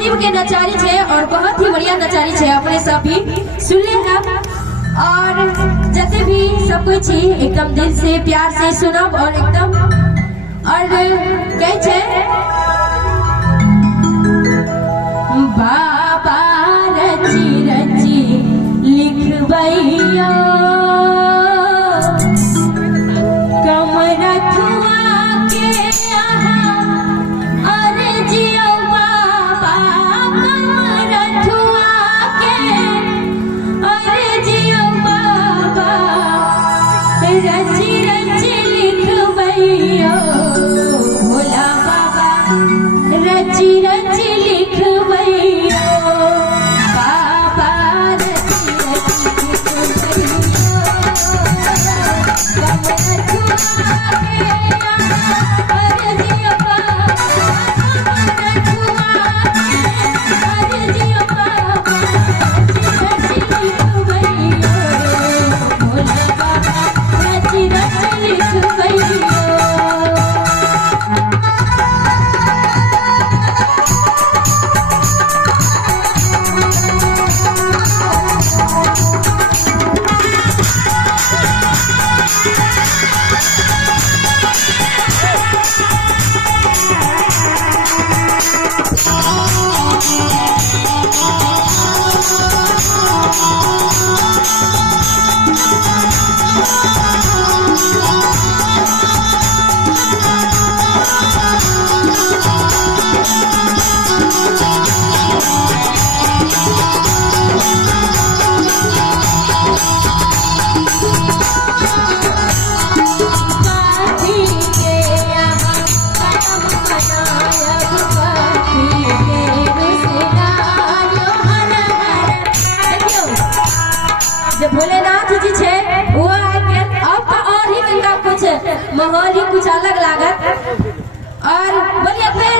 शिव के नचारी छे और बहुत ही बढ़िया नचारी छे। अपने सब भी सुन लेना और जते भी सब कोई छी एकदम दिल से प्यार से सुनब और एकदम और कहे छे बाबा रची रची लिखबैया रची रची लिखबैया भोला बाबा रची रची लिखबैया बाबा रची रची भोलेनाथ जी छे वो आके अब तो और ही इनका कुछ माहौल ही कुछ अलग लागत और बोलिए फिर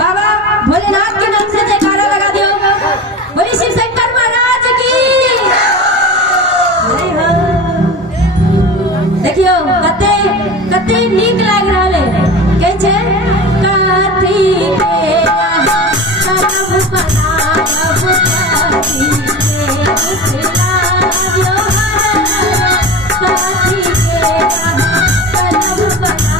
बाबा भोलेनाथ के नाम से जयकारा लगा दियो। बोलिए शिव शंकर महाराज की। देखियो कते कते नीक लाग रहल है कहे छे काठी के सब बनाब काठी के साथी के कलम बना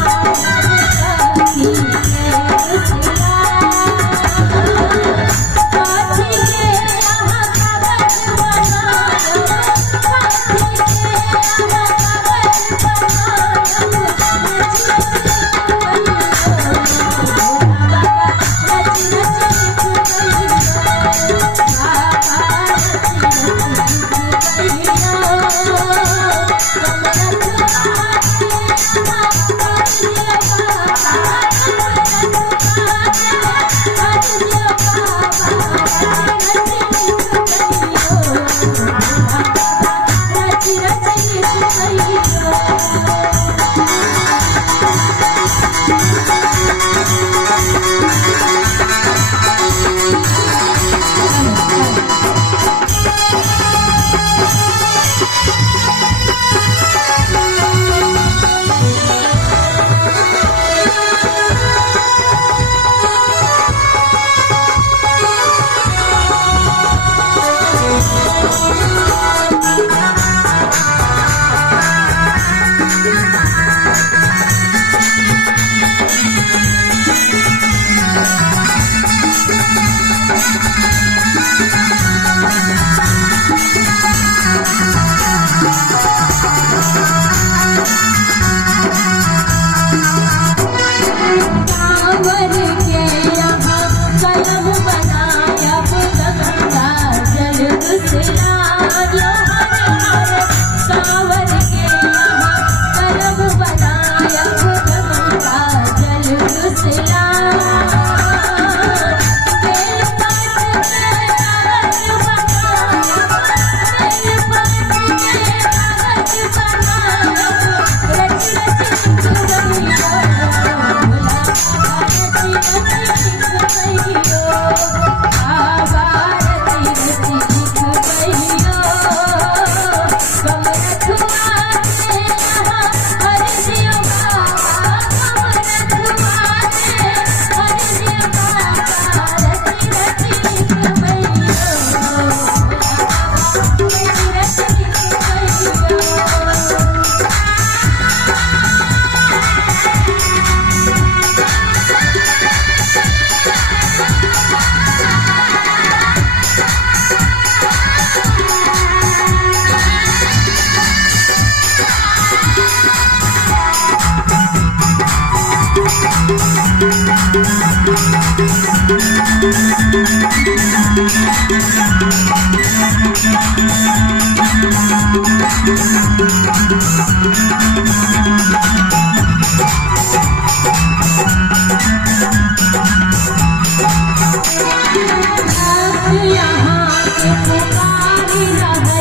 पुकारी रहे